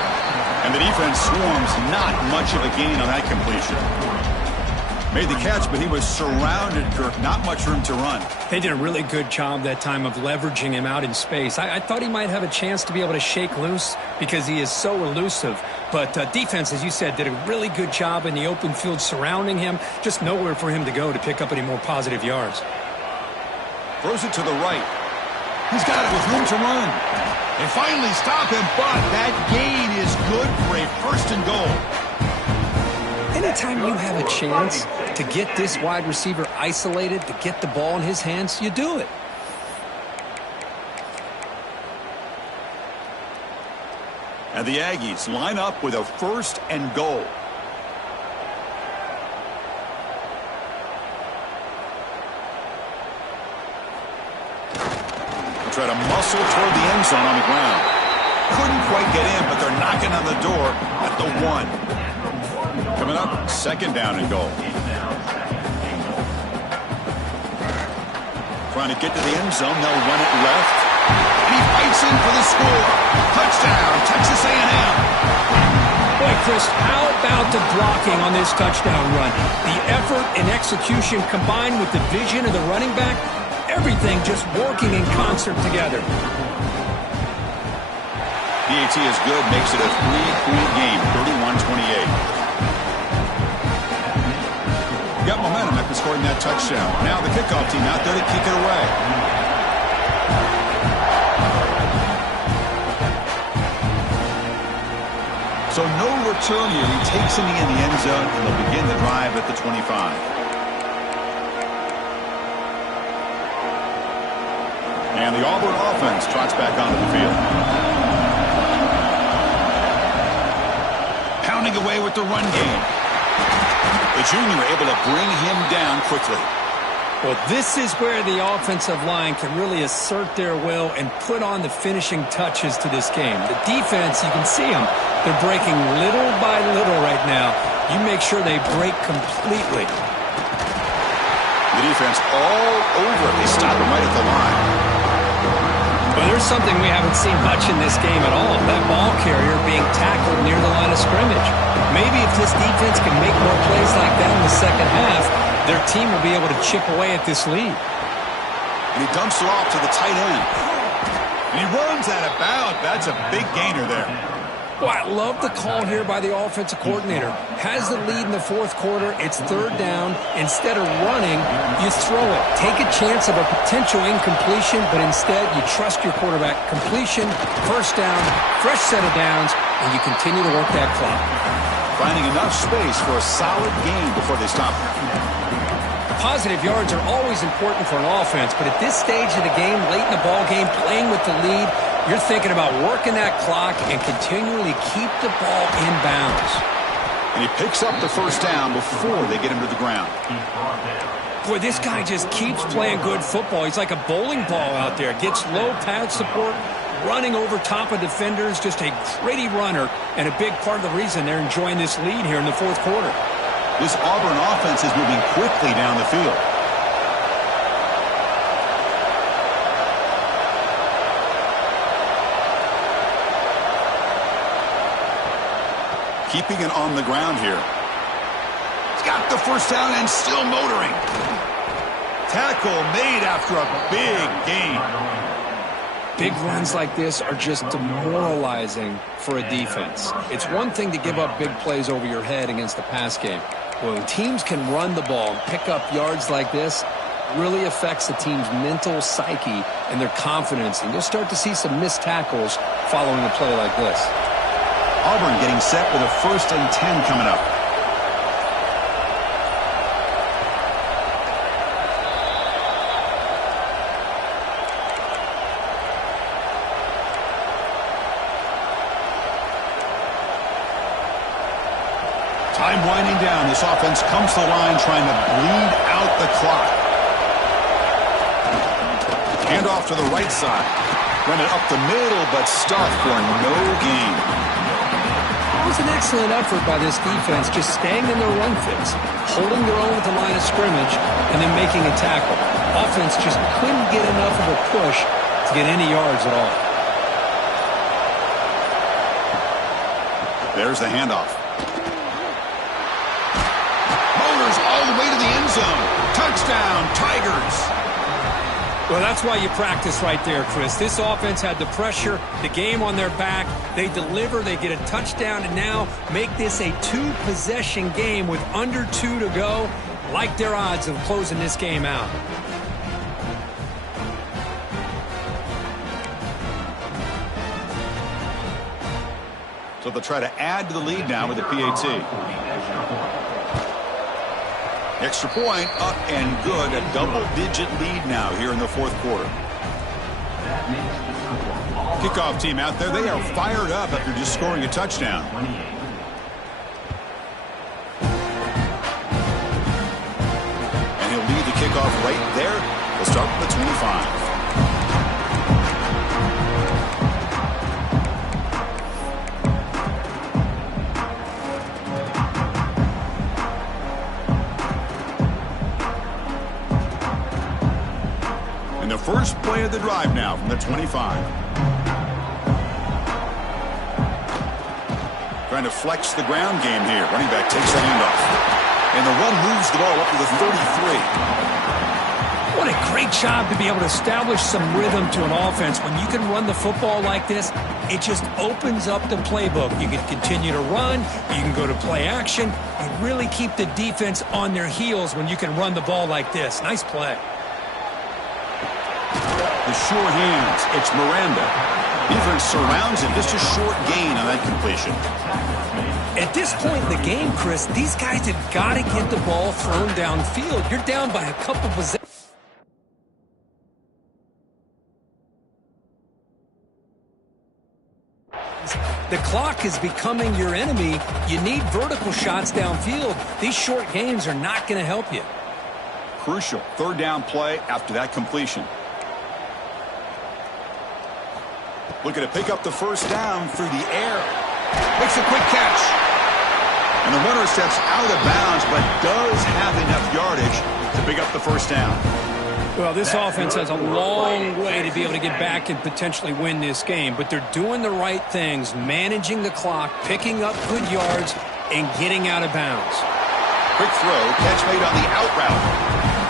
And the defense swarms. Not much of a gain on that completion. Made the catch, but he was surrounded, Kirk. Not much room to run. They did a really good job that time of leveraging him out in space. I thought he might have a chance to be able to shake loose because he is so elusive. But defense, as you said, did a really good job in the open field surrounding him. Just nowhere for him to go to pick up any more positive yards. Throws it to the right. He's got it with room to run. They finally stop him, but that gain is good for a first and goal. Anytime you have a chance to get this wide receiver isolated, to get the ball in his hands, you do it. And the Aggies line up with a first and goal. They try to muscle toward the end zone on the ground. Couldn't quite get in, but they're knocking on the door at the 1. Coming up, second down and goal. Trying to get to the end zone. They'll run it left. And he fights in for the score. Touchdown, Texas A&M. Boy, Chris, how about the blocking on this touchdown run? The effort and execution combined with the vision of the running back, everything just working in concert together. PAT is good, makes it a 3-point game, 31-28. Got momentum after scoring that touchdown. Now the kickoff team out there to kick it away. So no return here. He takes him in the end zone, and they'll begin the drive at the 25. And the Auburn offense trots back onto the field. Pounding away with the run game. The junior able to bring him down quickly. Well, this is where the offensive line can really assert their will and put on the finishing touches to this game. The defense, you can see them. They're breaking little by little right now. You make sure they break completely. The defense all over. They stop him right at the line. Well, there's something we haven't seen much in this game at all. That ball carrier being tackled near the line of scrimmage. Maybe if this defense can make more plays like that in the second half, their team will be able to chip away at this lead. And he dumps it off to the tight end. And he runs out of bounds. That's a big gainer there. Well, I love the call here by the offensive coordinator. Has the lead in the fourth quarter. It's third down. Instead of running, you throw it. Take a chance of a potential incompletion, but instead you trust your quarterback. Completion, first down, fresh set of downs, and you continue to work that clock. Finding enough space for a solid gain before they stop. Positive yards are always important for an offense, but at this stage of the game, late in the ball game, playing with the lead, you're thinking about working that clock and continually keep the ball in bounds. And he picks up the first down before they get him to the ground. Boy, this guy just keeps playing good football. He's like a bowling ball out there. Gets low pad support, running over top of defenders, just a gritty runner, and a big part of the reason they're enjoying this lead here in the fourth quarter. This Auburn offense is moving quickly down the field. Keeping it on the ground here. He's got the first down and still motoring. Tackle made after a big gain. Big runs like this are just demoralizing for a defense. It's one thing to give up big plays over your head against the pass game. When teams can run the ball and pick up yards like this, it really affects the team's mental psyche and their confidence. And you'll start to see some missed tackles following a play like this. Auburn getting set with a 1st and 10 coming up. Time winding down. This offense comes to the line trying to bleed out the clock. Hand off to the right side. Run it up the middle, but stuffed for no gain. It was an excellent effort by this defense, just staying in their run fits, holding their own at the line of scrimmage, and then making a tackle. Offense just couldn't get enough of a push to get any yards at all. There's the handoff. Motors all the way to the end zone. Touchdown, Tigers. Well, that's why you practice right there, Chris. This offense had the pressure, the game on their back. They deliver, they get a touchdown, and now make this a 2-possession game with under 2 to go. Like their odds of closing this game out. So they'll try to add to the lead now with the PAT. Extra point up and good. A double-digit lead now here in the fourth quarter. Kickoff team out there. They are fired up after just scoring a touchdown. And he'll lead the kickoff right there. We'll start with the 25. first play of the drive now from the 25. Trying to flex the ground game here. Running back takes the handoff. And the run moves the ball up to the 33. What a great job to be able to establish some rhythm to an offense. When you can run the football like this, it just opens up the playbook. You can continue to run. You can go to play action. You really keep the defense on their heels when you can run the ball like this. Nice play. The sure hands. It's Miranda. Defense surrounds him. Just a short gain on that completion. At this point in the game, Chris, these guys have got to get the ball thrown downfield. You're down by a couple possessions. The clock is becoming your enemy. You need vertical shots downfield. These short gains are not going to help you. Crucial third down play after that completion. Looking to pick up the first down through the air. Makes a quick catch. And the runner steps out of bounds, but does have enough yardage to pick up the first down. Well, this offense has a long way to be able to get back and potentially win this game, but they're doing the right things, managing the clock, picking up good yards, and getting out of bounds. Quick throw, catch made on the out route.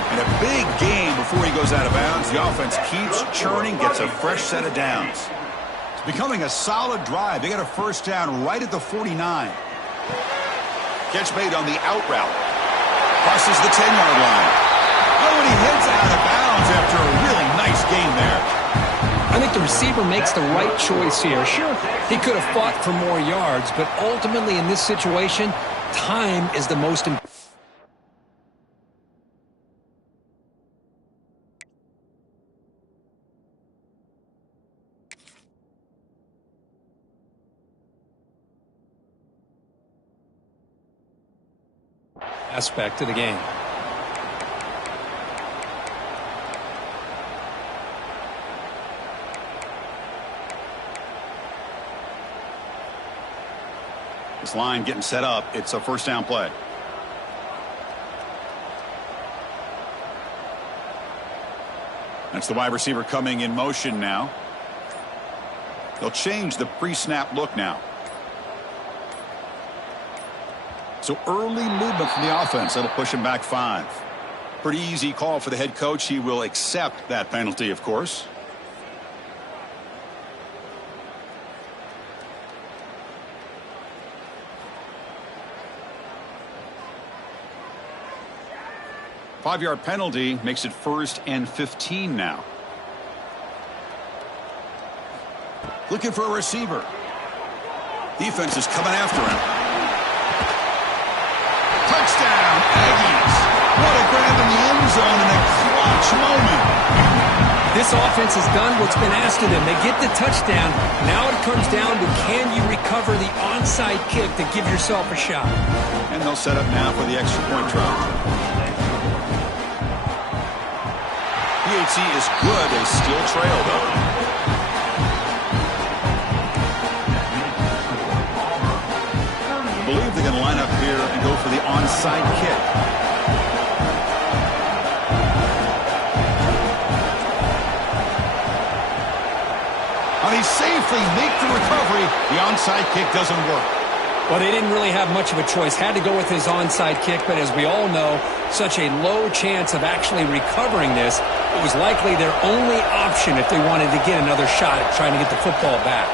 And a big gain before he goes out of bounds. The offense keeps churning, gets a fresh set of downs. It's becoming a solid drive. They got a first down right at the 49. Catch made on the out route. Crosses the 10-yard line. Oh, and he heads out of bounds after a really nice gain there. I think the receiver makes the right choice here. Sure, he could have fought for more yards, but ultimately in this situation, time is the most important. Aspect of the game. This line getting set up. It's a first down play. That's the wide receiver coming in motion now. They'll change the pre-snap look now. So early movement from the offense. That'll push him back 5. Pretty easy call for the head coach. He will accept that penalty, of course. Five-yard penalty makes it 1st and 15 now. Looking for a receiver. Defense is coming after him. Touchdown, Aggies. What a grab in the end zone in a clutch moment. This offense has done what's been asked of them. They get the touchdown. Now it comes down to can you recover the onside kick to give yourself a shot. And they'll set up now for the extra point try. PAT is good. They still trail, though. I believe they're going to line up here and go for the onside kick. And they safely make the recovery. The onside kick doesn't work. Well, they didn't really have much of a choice. Had to go with his onside kick, but as we all know, such a low chance of actually recovering this. It was likely their only option if they wanted to get another shot at trying to get the football back.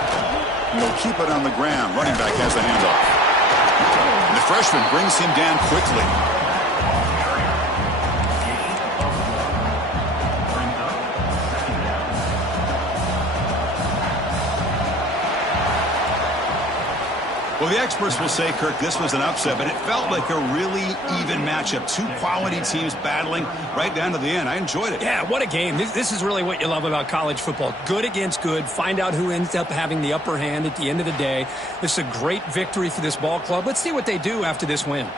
And they'll keep it on the ground. Running back has the handoff. And the freshman brings him down quickly. Well, the experts will say, Kirk, this was an upset, but it felt like a really even matchup. Two quality teams battling right down to the end. I enjoyed it. Yeah, what a game. This is really what you love about college football. Good against good. Find out who ends up having the upper hand at the end of the day. This is a great victory for this ball club. Let's see what they do after this win.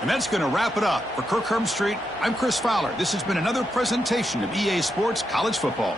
And that's going to wrap it up. For Kirk Street, I'm Chris Fowler. This has been another presentation of EA Sports College Football.